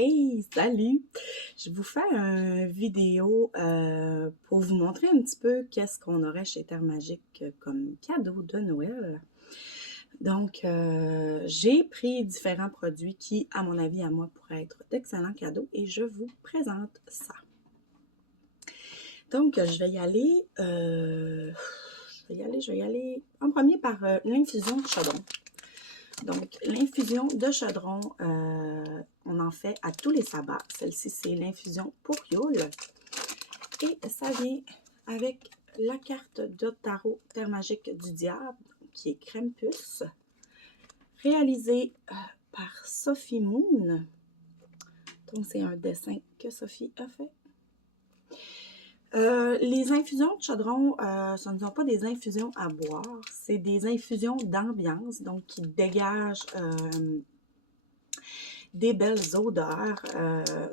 Hey, salut! Je vous fais une vidéo pour vous montrer un petit peu qu'est-ce qu'on aurait chez Terre Magique comme cadeau de Noël. Donc, j'ai pris différents produits qui, à mon avis, à moi, pourraient être d'excellents cadeaux et je vous présente ça. Donc, je vais y aller en premier par l'infusion de chaudron. Donc, l'infusion de chaudron, on en fait à tous les sabbats. Celle-ci, c'est l'infusion pour Yule. Et ça vient avec la carte de tarot Terre Magique du Diable, qui est Krampus, réalisée par Sophie Moon. Donc, c'est un dessin que Sophie a fait. Les infusions de chaudron, ce ne sont pas des infusions à boire, c'est des infusions d'ambiance, donc qui dégagent des belles odeurs.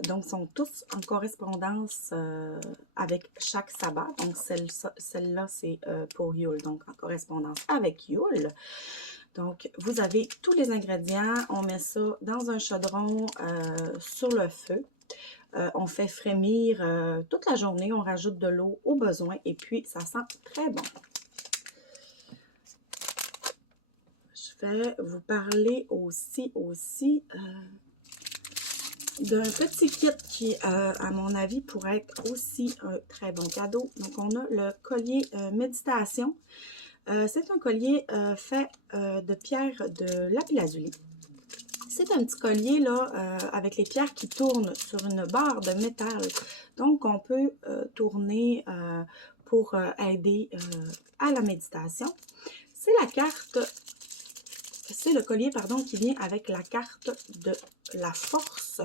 Donc, sont tous en correspondance avec chaque sabbat. Donc, celle-là, c'est pour Yule, donc en correspondance avec Yule. Donc, vous avez tous les ingrédients. On met ça dans un chaudron sur le feu. On fait frémir toute la journée. On rajoute de l'eau au besoin et puis ça sent très bon. Je vais vous parler aussi d'un petit kit qui, à mon avis, pourrait être aussi un très bon cadeau. Donc, on a le collier méditation. C'est un collier fait de pierres de lapis-lazuli. C'est un petit collier là avec les pierres qui tournent sur une barre de métal. Donc, on peut tourner pour aider à la méditation. C'est la carte, c'est le collier, pardon, qui vient avec la carte de la force.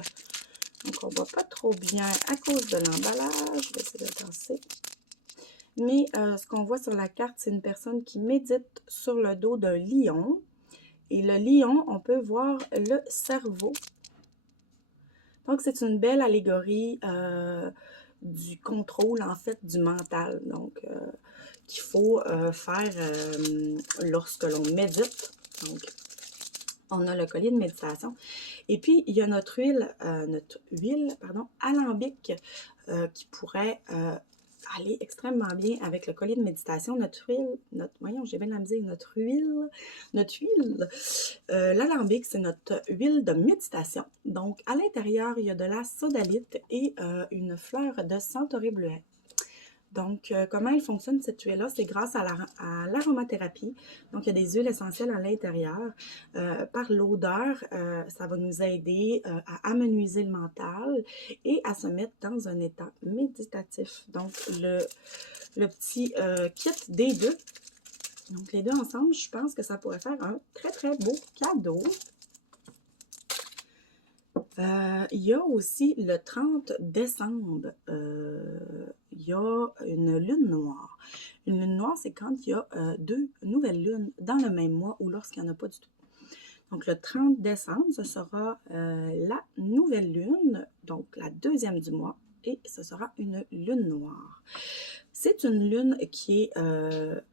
Donc, on ne voit pas trop bien à cause de l'emballage. Je vais essayer de tasser. Mais ce qu'on voit sur la carte, c'est une personne qui médite sur le dos d'un lion. Et le lion, on peut voir le cerveau. Donc, c'est une belle allégorie du contrôle, en fait, du mental. Donc, qu'il faut faire lorsque l'on médite. Donc, on a le collier de méditation. Et puis, il y a notre huile alambic qui pourrait aller extrêmement bien avec le collier de méditation. Voyons, j'ai bien la misère, notre huile, l'alambic, c'est notre huile de méditation. Donc, à l'intérieur, il y a de la sodalite et une fleur de centaurée bleuet. Donc, comment elle fonctionne cette huile-là? C'est grâce à l'aromathérapie. Donc, il y a des huiles essentielles à l'intérieur. Par l'odeur, ça va nous aider à amenuiser le mental et à se mettre dans un état méditatif. Donc, le petit kit des deux. Donc, les deux ensemble, je pense que ça pourrait faire un très, très beau cadeau. Il y a aussi le 30 décembre, il y a une lune noire. Une lune noire, c'est quand il y a deux nouvelles lunes dans le même mois ou lorsqu'il n'y en a pas du tout. Donc, le 30 décembre, ce sera la nouvelle lune, donc la deuxième du mois, et ce sera une lune noire. C'est une lune qui est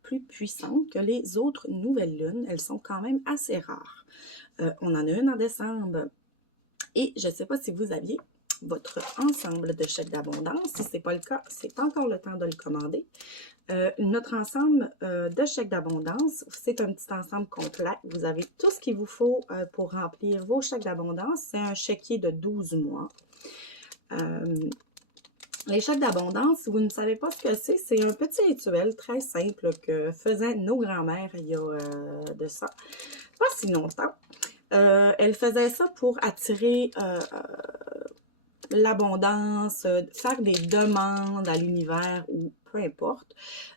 plus puissante que les autres nouvelles lunes. Elles sont quand même assez rares. On en a une en décembre. Et je ne sais pas si vous aviez votre ensemble de chèques d'abondance. Si ce n'est pas le cas, c'est encore le temps de le commander. Notre ensemble de chèques d'abondance, c'est un petit ensemble complet. Vous avez tout ce qu'il vous faut pour remplir vos chèques d'abondance. C'est un chéquier de 12 mois. Les chèques d'abondance, si vous ne savez pas ce que c'est un petit rituel très simple que faisaient nos grands-mères il y a de ça pas si longtemps. Elle faisait ça pour attirer l'abondance, faire des demandes à l'univers ou peu importe.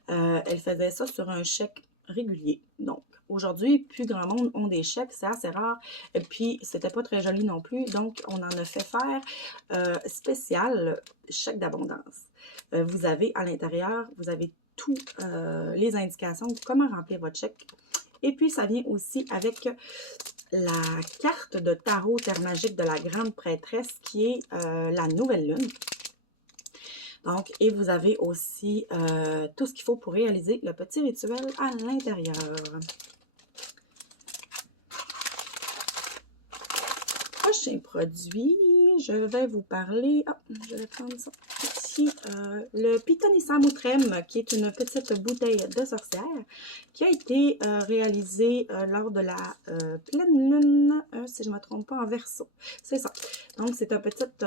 Elle faisait ça sur un chèque régulier. Donc, aujourd'hui, plus grand monde ont des chèques, c'est assez rare. Et puis, c'était pas très joli non plus. Donc, on en a fait faire spécial chèque d'abondance. Vous avez à l'intérieur, vous avez toutes les indications de comment remplir votre chèque. Et puis, ça vient aussi avec la carte de tarot Terre Magique de la Grande Prêtresse qui est la nouvelle lune. Donc, et vous avez aussi tout ce qu'il faut pour réaliser le petit rituel à l'intérieur. prochain produit, je vais vous parler, je vais prendre ça ici, le Pitonissant-Moutrem, qui est une petite bouteille de sorcière, qui a été réalisée lors de la pleine lune, si je ne me trompe pas, en Verseau. C'est ça. Donc, c'est une petite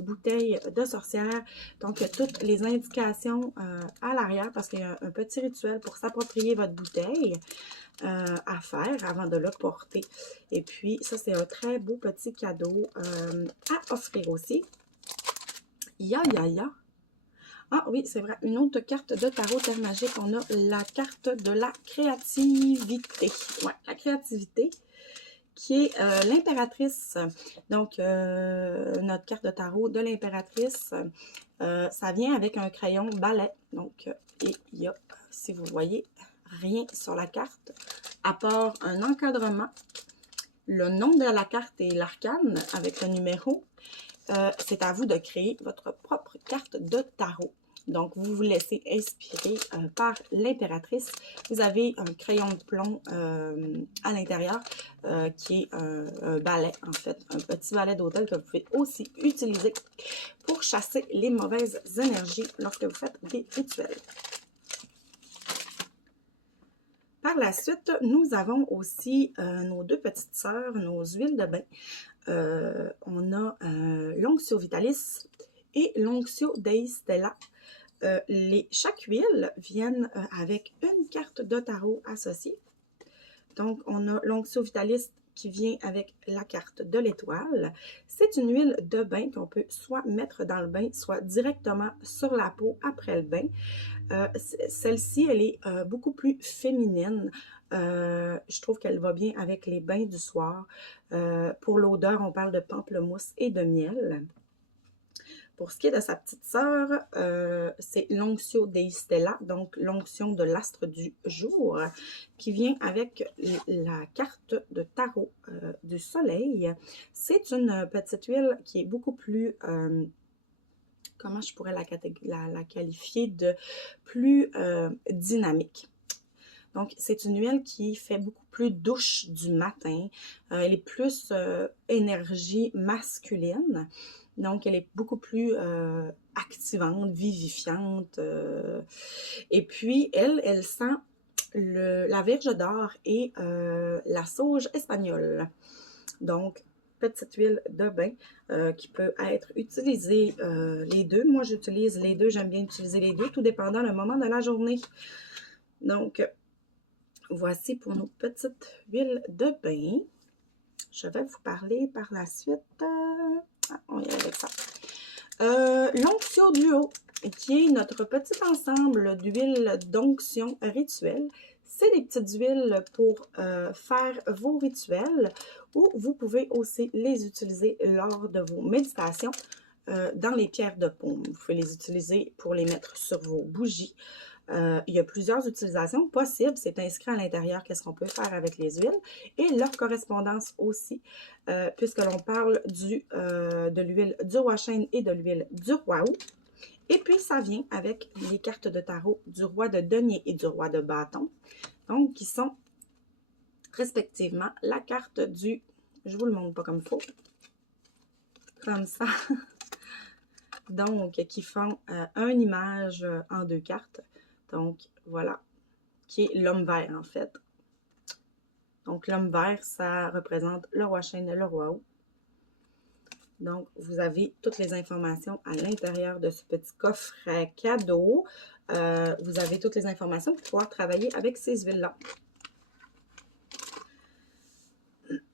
bouteille de sorcière. Donc, il y a toutes les indications à l'arrière, parce qu'il y a un petit rituel pour s'approprier votre bouteille. À faire avant de le porter. Et puis, ça, c'est un très beau petit cadeau à offrir aussi. Ya. Ah oui, c'est vrai, une autre carte de tarot Terre Magique. On a la carte de la créativité. Ouais, la créativité, qui est l'impératrice. Donc, notre carte de tarot de l'impératrice, ça vient avec un crayon balai. Donc, et il y a, si vous voyez, rien sur la carte, à part un encadrement, le nom de la carte et l'arcane avec le numéro. C'est à vous de créer votre propre carte de tarot. Donc, vous vous laissez inspirer par l'impératrice. Vous avez un crayon de plomb à l'intérieur qui est un balai, en fait, un petit balai d'hôtel que vous pouvez aussi utiliser pour chasser les mauvaises énergies lorsque vous faites des rituels. Par la suite, nous avons aussi nos deux petites sœurs, nos huiles de bain. On a l'Onction Vitalis et l'Onction Dei Stella. Chaque huile viennent avec une carte de tarot associée. Donc, on a l'Onction Vitalis qui vient avec la carte de l'étoile. C'est une huile de bain qu'on peut soit mettre dans le bain, soit directement sur la peau après le bain. Celle-ci, elle est beaucoup plus féminine. Je trouve qu'elle va bien avec les bains du soir. Pour l'odeur, on parle de pamplemousse et de miel. Pour ce qui est de sa petite sœur, c'est l'Onction Dei Stella, donc l'onction de l'astre du jour, qui vient avec la carte de tarot du soleil. C'est une petite huile qui est beaucoup plus... comment je pourrais la qualifier, de plus dynamique. Donc, c'est une huile qui fait beaucoup plus douche du matin. Elle est plus énergie masculine. Donc, elle est beaucoup plus activante, vivifiante. Et puis, elle sent la verge d'or et la sauge espagnole. Donc, petite huile de bain qui peut être utilisée les deux. Moi, j'utilise les deux. J'aime bien utiliser les deux, tout dépendant le moment de la journée. Donc, voici pour nos petites huiles de bain. Je vais vous parler par la suite. On y est avec ça. L'Onction Duo, qui est notre petit ensemble d'huiles d'onction rituelle. C'est des petites huiles pour faire vos rituels ou vous pouvez aussi les utiliser lors de vos méditations dans les pierres de paume. Vous pouvez les utiliser pour les mettre sur vos bougies. Il y a plusieurs utilisations possibles. C'est inscrit à l'intérieur qu'est-ce qu'on peut faire avec les huiles et leur correspondance aussi, puisque l'on parle de l'huile du roi chêne et de l'huile du roi août. Et puis, ça vient avec les cartes de tarot du roi de denier et du roi de bâton, donc qui sont respectivement la carte du... Je vous le montre pas comme il faut. Comme ça. Donc, qui font une image en deux cartes. Donc, voilà, qui est l'homme vert, en fait. Donc, l'homme vert, ça représente le roi chêne et le roi août. Donc, vous avez toutes les informations à l'intérieur de ce petit coffret cadeau. Vous avez toutes les informations pour pouvoir travailler avec ces huiles-là.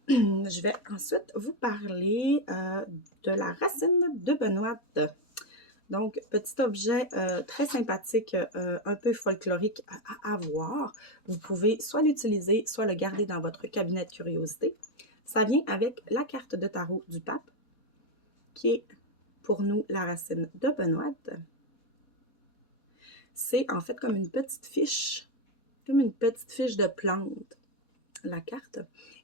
Je vais ensuite vous parler de la racine de benoîte. Donc, petit objet très sympathique, un peu folklorique à avoir. Vous pouvez soit l'utiliser, soit le garder dans votre cabinet de curiosité. Ça vient avec la carte de tarot du pape, qui est pour nous la racine de benoîte. C'est en fait comme une petite fiche de plante, la carte.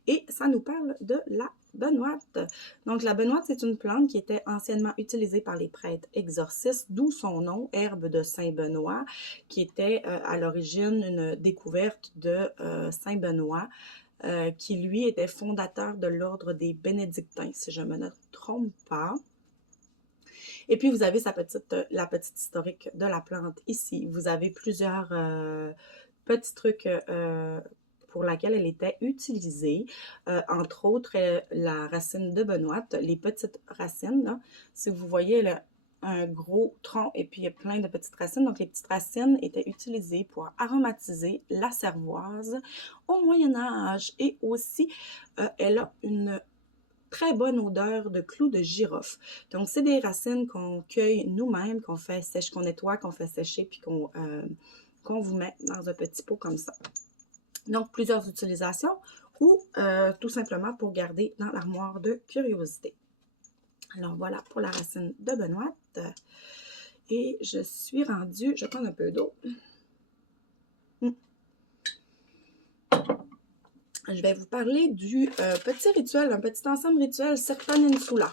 Et ça nous parle de la benoîte. Donc, la benoîte, c'est une plante qui était anciennement utilisée par les prêtres exorcistes, d'où son nom, herbe de Saint-Benoît, qui était à l'origine une découverte de Saint-Benoît qui lui était fondateur de l'ordre des bénédictins, si je me ne trompe pas. Et puis, vous avez la petite historique de la plante ici. Vous avez plusieurs petits trucs pour laquelle elle était utilisée. Entre autres, la racine de benoîte, les petites racines. Là. Si vous voyez un gros tronc et puis il y a plein de petites racines. Donc, les petites racines étaient utilisées pour aromatiser la cervoise au Moyen Âge. Et aussi, elle a une très bonne odeur de clous de girofle. Donc, c'est des racines qu'on cueille nous-mêmes, qu'on fait sécher, qu'on nettoie, qu'on fait sécher, puis qu'on vous met dans un petit pot comme ça. Donc, plusieurs utilisations ou tout simplement pour garder dans l'armoire de curiosité. Alors, voilà pour la racine de benoîte. Et je suis rendue, je prends un peu d'eau. Je vais vous parler du petit rituel, un petit ensemble rituel Serpent Insula.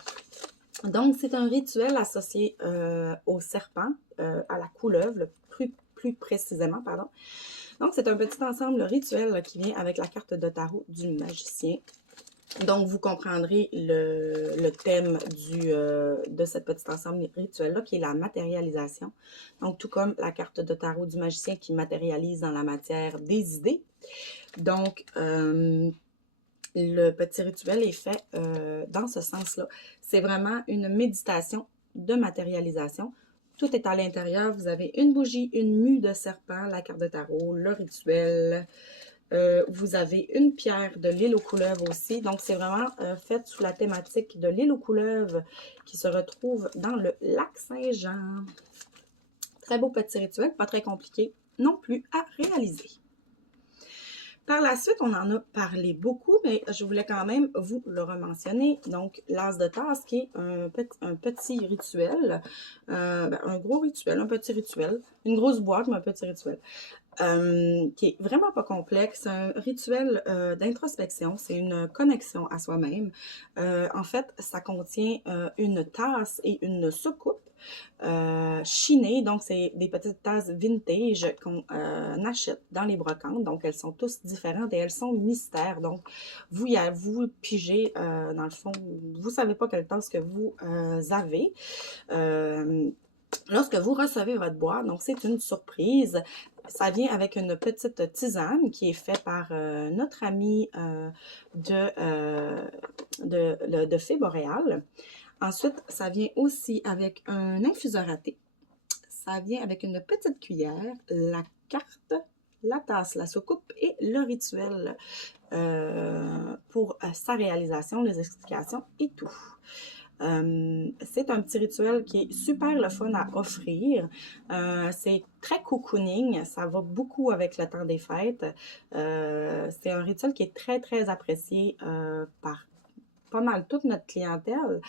Donc, c'est un rituel associé au serpent, à la couleuvre, plus précisément, pardon. Donc, c'est un petit ensemble rituel là, qui vient avec la carte de tarot du magicien. Donc, vous comprendrez le thème de cette petite ensemble rituel-là, qui est la matérialisation. Donc, tout comme la carte de tarot du magicien qui matérialise dans la matière des idées. Donc, le petit rituel est fait dans ce sens-là. C'est vraiment une méditation de matérialisation. Tout est à l'intérieur. Vous avez une bougie, une mue de serpent, la carte de tarot, le rituel. Vous avez une pierre de l'île aux couleuvres aussi. Donc, c'est vraiment fait sous la thématique de l'île aux couleuvres qui se retrouve dans le lac Saint-Jean. Très beau petit rituel, pas très compliqué non plus à réaliser. Par la suite, on en a parlé beaucoup, mais je voulais quand même vous le rementionner. Donc, l'as de tasse qui est un petit rituel, un gros rituel, un petit rituel, une grosse boîte, mais un petit rituel. Qui est vraiment pas complexe. C'est un rituel d'introspection, c'est une connexion à soi-même. En fait, ça contient une tasse et une soucoupe chinées, donc c'est des petites tasses vintage qu'on achète dans les brocantes, donc elles sont toutes différentes et elles sont mystères, donc vous pigez, dans le fond, vous savez pas quelle tasse que vous avez. Lorsque vous recevez votre boîte, donc c'est une surprise. Ça vient avec une petite tisane qui est faite par notre ami de Fée Boréale. Ensuite, ça vient aussi avec un infuseur à thé. Ça vient avec une petite cuillère, la carte, la tasse, la soucoupe et le rituel pour sa réalisation, les explications et tout. C'est un petit rituel qui est super le fun à offrir. C'est très cocooning, ça va beaucoup avec le temps des fêtes. C'est un rituel qui est très, très apprécié par pas mal toute notre clientèle.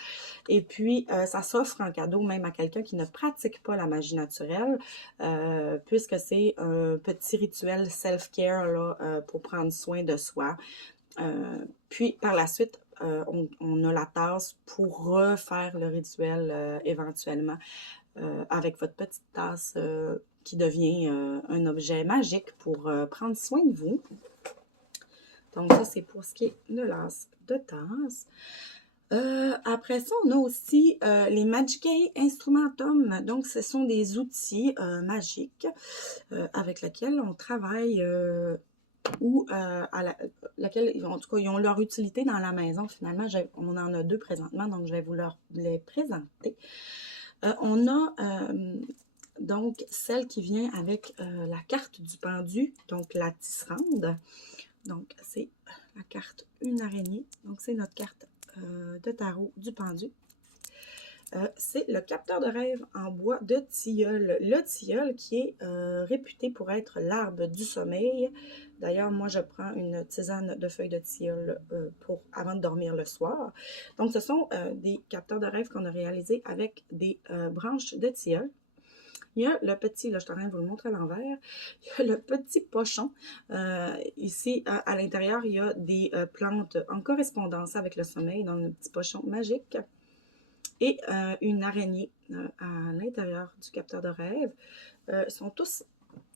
Et puis, ça s'offre en cadeau même à quelqu'un qui ne pratique pas la magie naturelle, puisque c'est un petit rituel self-care là, pour prendre soin de soi. Puis, par la suite, on a la tasse pour refaire le rituel éventuellement avec votre petite tasse qui devient un objet magique pour prendre soin de vous. Donc, ça, c'est pour ce qui est de l'as de tasse. Après ça, on a aussi les Magicae Instrumentum. Donc, ce sont des outils magiques avec lesquels on travaille ou laquelle, en tout cas, ils ont leur utilité dans la maison. Finalement, on en a deux présentement, donc je vais vous les présenter. On a donc celle qui vient avec la carte du pendu, donc la tisserande. Donc, c'est la carte une araignée. Donc, c'est notre carte de tarot du pendu. C'est le capteur de rêve en bois de tilleul. Le tilleul qui est réputé pour être l'arbre du sommeil. D'ailleurs, moi, je prends une tisane de feuilles de tilleul avant de dormir le soir. Donc, ce sont des capteurs de rêve qu'on a réalisés avec des branches de tilleul. Il y a le petit, là je suis en train de vous le montrer à l'envers, il y a le petit pochon. Ici, à l'intérieur, il y a des plantes en correspondance avec le sommeil, donc un petit pochon magique. Et une araignée à l'intérieur du capteur de rêve. Ils sont tous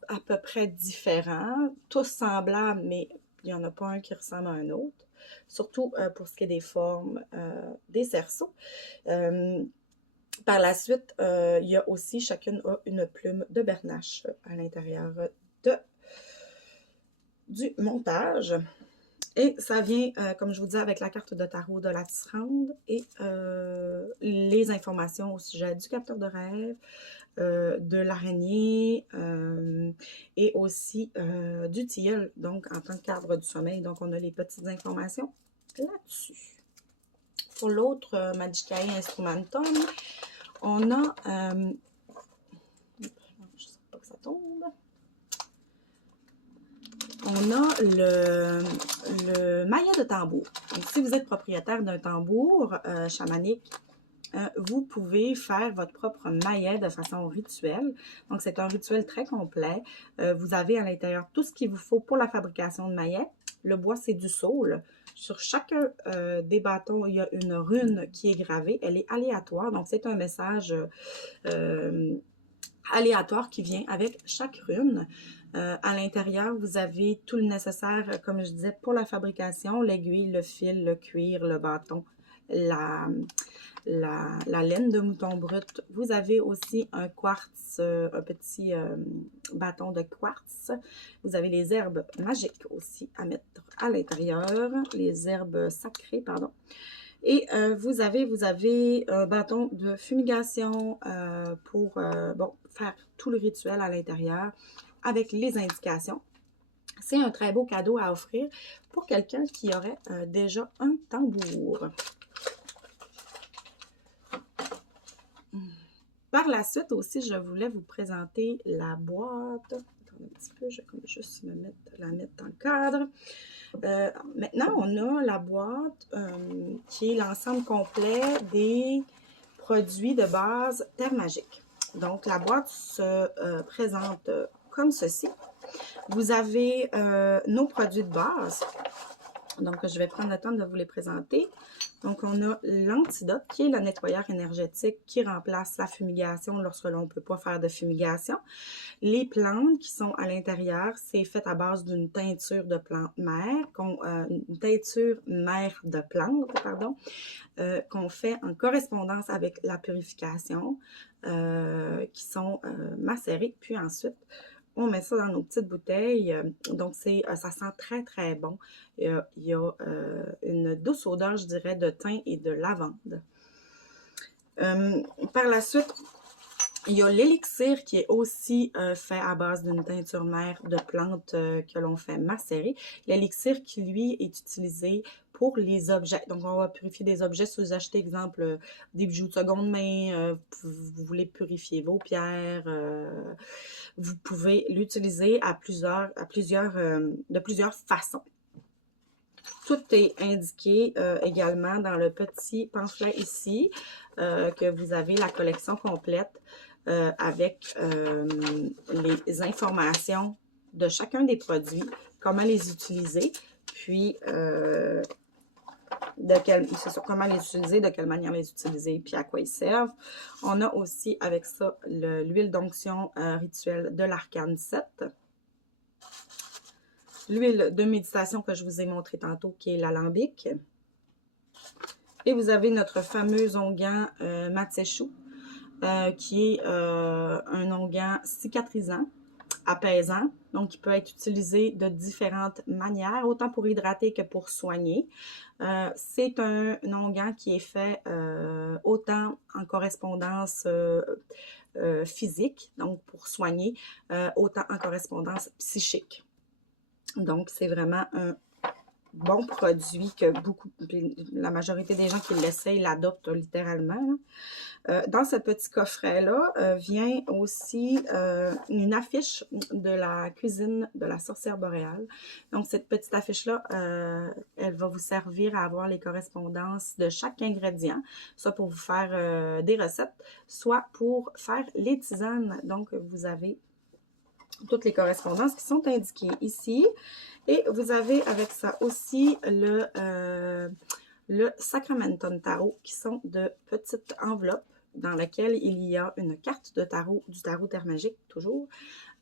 à peu près différents, tous semblables, mais Il n'y en a pas un qui ressemble à un autre, surtout pour ce qui est des formes des cerceaux. Par la suite, il y a aussi, chacune a une plume de bernache à l'intérieur du montage. Et ça vient, comme je vous dis, avec la carte de tarot de la tisserande et les informations au sujet du capteur de rêve, de l'araignée et aussi du tilleul, donc en tant qu'arbre du sommeil. Donc, on a les petites informations là-dessus. Pour l'autre Magicae Instrumentum, on a... je ne sais pas que ça tombe. On a le maillet de tambour. Donc, si vous êtes propriétaire d'un tambour chamanique, vous pouvez faire votre propre maillet de façon rituelle. Donc, c'est un rituel très complet. Vous avez à l'intérieur tout ce qu'il vous faut pour la fabrication de maillets. Le bois, c'est du saule. Sur chacun des bâtons, il y a une rune qui est gravée. Elle est aléatoire. Donc, c'est un message aléatoire qui vient avec chaque rune. À l'intérieur, vous avez tout le nécessaire, comme je disais, pour la fabrication, l'aiguille, le fil, le cuir, le bâton, la laine de mouton brut. Vous avez aussi un quartz, un petit bâton de quartz. Vous avez les herbes magiques aussi à mettre à l'intérieur, les herbes sacrées, pardon. Et vous avez un bâton de fumigation pour bon, faire tout le rituel à l'intérieur avec les indications. C'est un très beau cadeau à offrir pour quelqu'un qui aurait déjà un tambour. Par la suite aussi, je voulais vous présenter la boîte. Attendez un petit peu, je vais comme juste la mettre dans le cadre. Maintenant, on a la boîte qui est l'ensemble complet des produits de base Terre Magique. Donc, la boîte se présente comme ceci. Vous avez nos produits de base. Donc, je vais prendre le temps de vous les présenter. Donc, on a l'antidote, qui est le nettoyeur énergétique qui remplace la fumigation lorsque l'on ne peut pas faire de fumigation. Les plantes qui sont à l'intérieur, c'est fait à base d'une teinture de plantes mères, une teinture mère de plantes, pardon, qu'on fait en correspondance avec la purification, qui sont macérées, puis ensuite, on met ça dans nos petites bouteilles. Donc, ça sent très, très bon. Il y a une douce odeur, je dirais, de thym et de lavande. Par la suite, il y a l'élixir qui est aussi fait à base d'une teinture mère de plantes que l'on fait macérer. L'élixir qui, lui, est utilisé pour les objets. Donc, on va purifier des objets. Si vous achetez, exemple, des bijoux de seconde main, vous voulez purifier vos pierres, vous pouvez l'utiliser de plusieurs façons. Tout est indiqué également dans le petit pamphlet ici, que vous avez la collection complète avec les informations de chacun des produits, comment les utiliser, puis comment les utiliser, de quelle manière les utiliser, puis à quoi ils servent. On a aussi avec ça l'huile d'onction rituelle de l'arcane 7. L'huile de méditation que je vous ai montré tantôt, qui est l'alambic. Et vous avez notre fameux onguent Matséchou, qui est un onguent cicatrisant, apaisant, donc qui peut être utilisé de différentes manières, autant pour hydrater que pour soigner. C'est un onguent qui est fait autant en correspondance physique, donc pour soigner, autant en correspondance psychique. Donc, c'est vraiment un bon produit que la majorité des gens qui l'essayent l'adoptent littéralement. Dans ce petit coffret-là vient aussi une affiche de la cuisine de la sorcière boréale. Donc, cette petite affiche-là, elle va vous servir à avoir les correspondances de chaque ingrédient, soit pour vous faire des recettes, soit pour faire les tisanes. Donc, vous avez toutes les correspondances qui sont indiquées ici. Et vous avez avec ça aussi le Sacramentum Tarot, qui sont de petites enveloppes dans lesquelles il y a une carte de tarot, du tarot Terre Magique toujours,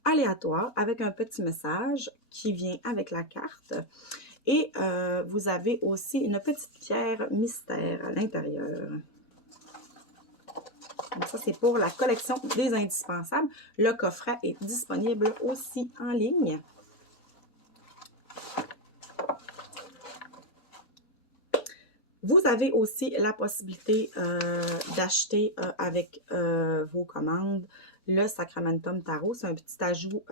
aléatoire avec un petit message qui vient avec la carte. Et vous avez aussi une petite pierre mystère à l'intérieur. Donc ça, c'est pour la collection des indispensables. Le coffret est disponible aussi en ligne. Vous avez aussi la possibilité d'acheter avec vos commandes le Sacramentum Tarot. C'est un petit ajout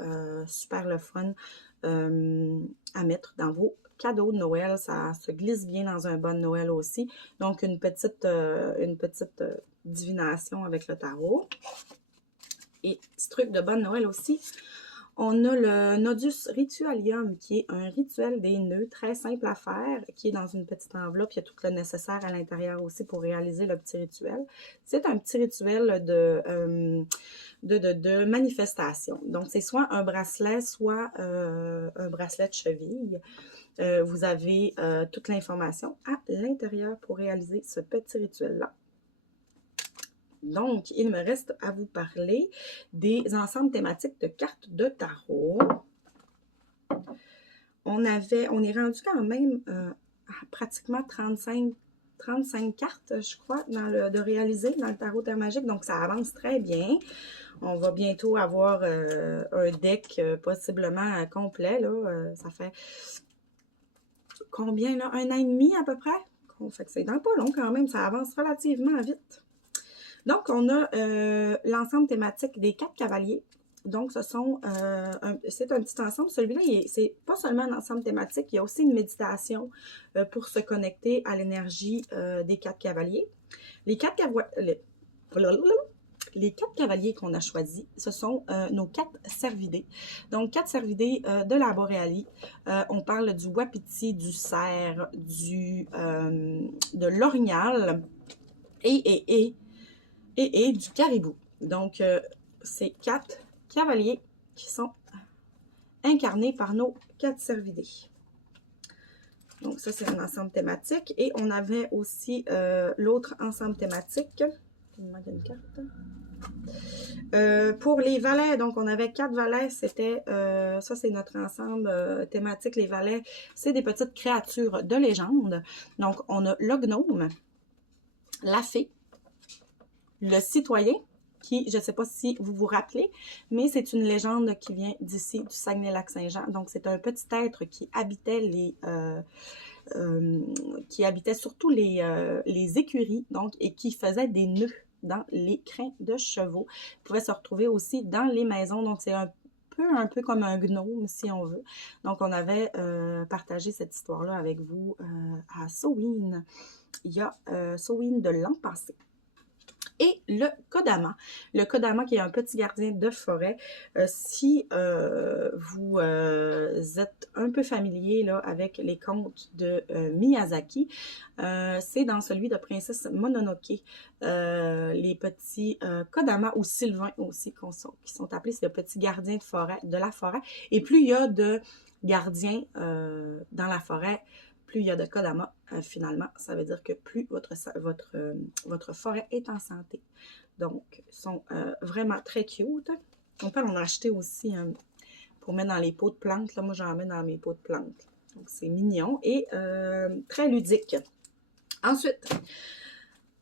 super le fun à mettre dans vos cadeaux de Noël. Ça se glisse bien dans un bon Noël aussi. Donc, une petite divination avec le tarot. Et petit truc de bonne Noël aussi. On a le Nodus Ritualium, qui est un rituel des nœuds très simple à faire, qui est dans une petite enveloppe. Il y a tout le nécessaire à l'intérieur aussi pour réaliser le petit rituel. C'est un petit rituel de manifestation. Donc, c'est soit un bracelet, soit un bracelet de cheville. Vous avez toute l'information à l'intérieur pour réaliser ce petit rituel-là. Donc, il me reste à vous parler des ensembles thématiques de cartes de tarot. On est rendu quand même à pratiquement 35 cartes, je crois, de réaliser dans le tarot Terre Magique. Donc, ça avance très bien. On va bientôt avoir un deck possiblement complet. Là. Ça fait combien, là? 1 an et demi à peu près? Fait que c'est dans pas long quand même. Ça avance relativement vite. Donc, on a l'ensemble thématique des 4 cavaliers. Donc, c'est un petit ensemble. Celui-là, c'est pas seulement un ensemble thématique, il y a aussi une méditation pour se connecter à l'énergie des 4 cavaliers. Les 4 cavaliers qu'on a choisis, ce sont nos 4 cervidés. Donc, 4 cervidés de la Boréalie. On parle du wapiti, du cerf, de l'orignal et du caribou. Donc, c'est 4 cavaliers qui sont incarnés par nos 4 cervidés. Donc, ça, c'est un ensemble thématique. Et on avait aussi l'autre ensemble thématique. Il me manque une carte. Pour les valets, donc on avait 4 valets. C'était, ça, c'est notre ensemble thématique. Les valets, c'est des petites créatures de légende. Donc, on a le gnome, la fée, le citoyen, qui, je ne sais pas si vous vous rappelez, mais c'est une légende qui vient d'ici, du Saguenay-Lac-Saint-Jean. Donc, c'est un petit être qui habitait surtout les écuries, donc, et qui faisait des nœuds dans les crins de chevaux. Il pouvait se retrouver aussi dans les maisons, donc c'est un peu comme un gnome, si on veut. Donc, on avait partagé cette histoire-là avec vous à Samhain. Il y a Samhain de l'an passé. Et le Kodama. Le Kodama qui est un petit gardien de forêt. Si vous êtes un peu familier là, avec les contes de Miyazaki, c'est dans celui de Princesse Mononoke. Les petits Kodama ou Sylvain aussi qui sont appelés, c'est le petit gardien de la forêt. Et plus il y a de gardiens dans la forêt, plus il y a de Kodama, finalement, ça veut dire que plus votre forêt est en santé. Donc, ils sont vraiment très cute. On peut en acheter aussi pour mettre dans les pots de plantes. Là, moi, j'en mets dans mes pots de plantes. Donc, c'est mignon et très ludique. Ensuite,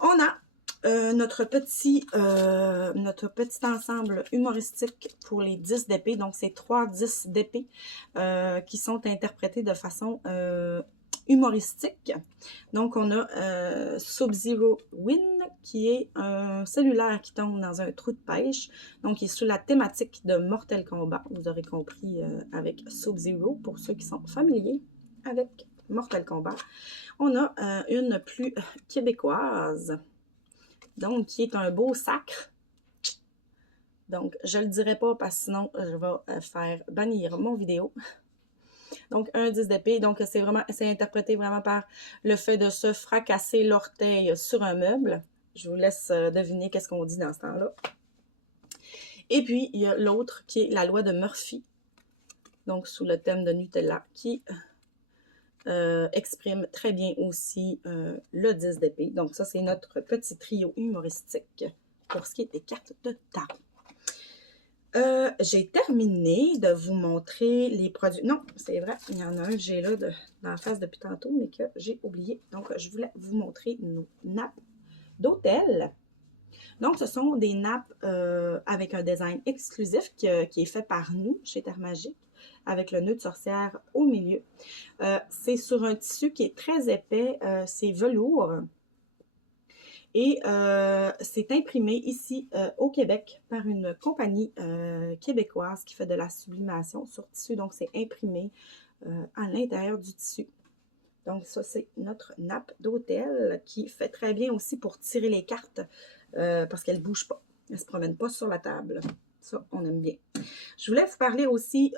on a notre petit ensemble humoristique pour les 10 d'épée. Donc, c'est 3 10 d'épée qui sont interprétés de façon humoristique. Donc, on a Sub-Zero Win, qui est un cellulaire qui tombe dans un trou de pêche. Donc, il est sous la thématique de Mortal Kombat. Vous aurez compris avec Sub-Zero, pour ceux qui sont familiers avec Mortal Kombat. On a une plus québécoise, donc qui est un beau sacre. Donc, je ne le dirai pas parce que sinon, je vais faire bannir mon vidéo. Donc, un 10 d'épée. Donc, c'est interprété vraiment par le fait de se fracasser l'orteil sur un meuble. Je vous laisse deviner qu'est-ce qu'on dit dans ce temps-là. Et puis, il y a l'autre qui est la loi de Murphy. Donc, sous le thème de Nutella, qui exprime très bien aussi le 10 d'épée. Donc, ça, c'est notre petit trio humoristique pour ce qui est des cartes de tarot. J'ai terminé de vous montrer les produits. Non, c'est vrai, il y en a un que j'ai là dans la face depuis tantôt, mais que j'ai oublié. Donc, je voulais vous montrer nos nappes d'hôtel. Donc, ce sont des nappes avec un design exclusif qui est fait par nous chez Terre Magique, avec le nœud de sorcière au milieu. C'est sur un tissu qui est très épais, c'est velours. Et c'est imprimé ici au Québec par une compagnie québécoise qui fait de la sublimation sur tissu. Donc, c'est imprimé à l'intérieur du tissu. Donc, ça, c'est notre nappe d'hôtel qui fait très bien aussi pour tirer les cartes parce qu'elle ne bouge pas. Elle ne se promène pas sur la table. Ça, on aime bien. Je voulais vous parler aussi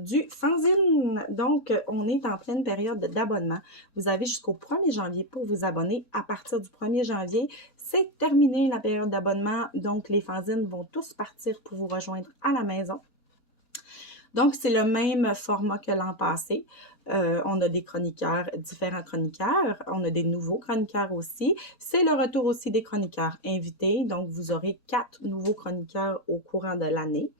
du fanzine. Donc, on est en pleine période d'abonnement. Vous avez jusqu'au 1er janvier pour vous abonner. À partir du 1er janvier, c'est terminé la période d'abonnement. Donc, les fanzines vont tous partir pour vous rejoindre à la maison. Donc, c'est le même format que l'an passé. On a des chroniqueurs, différents chroniqueurs. On a des nouveaux chroniqueurs aussi. C'est le retour aussi des chroniqueurs invités. Donc, vous aurez 4 nouveaux chroniqueurs au courant de l'année.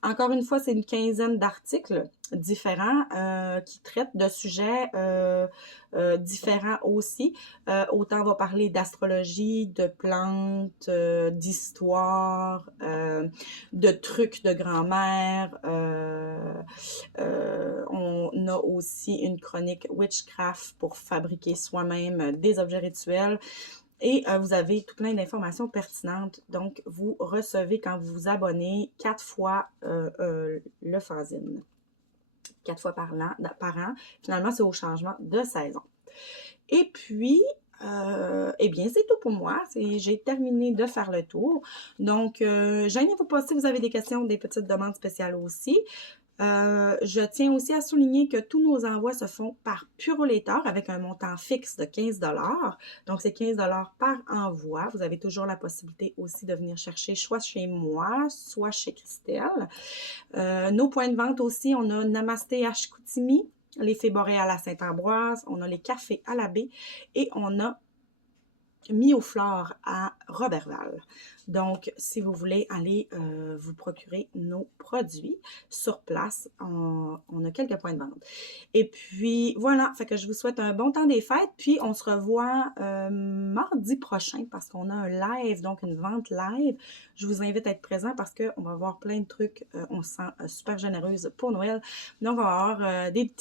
Encore une fois, c'est une quinzaine d'articles différents qui traitent de sujets différents aussi. Autant on va parler d'astrologie, de plantes, d'histoire, de trucs de grand-mère. On a aussi une chronique witchcraft pour fabriquer soi-même des objets rituels. Et vous avez tout plein d'informations pertinentes. Donc, vous recevez quand vous vous abonnez 4 fois le fanzine. 4 fois par an. Finalement, c'est au changement de saison. Et puis, eh bien, c'est tout pour moi. J'ai terminé de faire le tour. Donc, gênez-vous pas si vous avez des questions, des petites demandes spéciales aussi. Je tiens aussi à souligner que tous nos envois se font par Purolator avec un montant fixe de 15 $. Donc, c'est 15 $ par envoi. Vous avez toujours la possibilité aussi de venir chercher soit chez moi, soit chez Christelle. Nos points de vente aussi, on a Namasté à Chicoutimi, les Fées boréales à Saint-Ambroise, on a les cafés à la baie et on a Mioflore à Roberval. Donc, si vous voulez aller vous procurer nos produits sur place, on a quelques points de vente. Et puis, voilà, fait que je vous souhaite un bon temps des fêtes. Puis, on se revoit mardi prochain parce qu'on a un live, donc une vente live. Je vous invite à être présent parce qu'on va avoir plein de trucs. On se sent super généreuse pour Noël. Donc, on va avoir des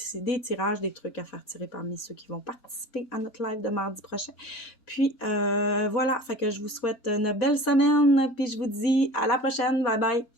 tirages, des trucs à faire tirer parmi ceux qui vont participer à notre live de mardi prochain. Puis, voilà, fait que je vous souhaite une belle semaine, puis je vous dis à la prochaine, bye bye!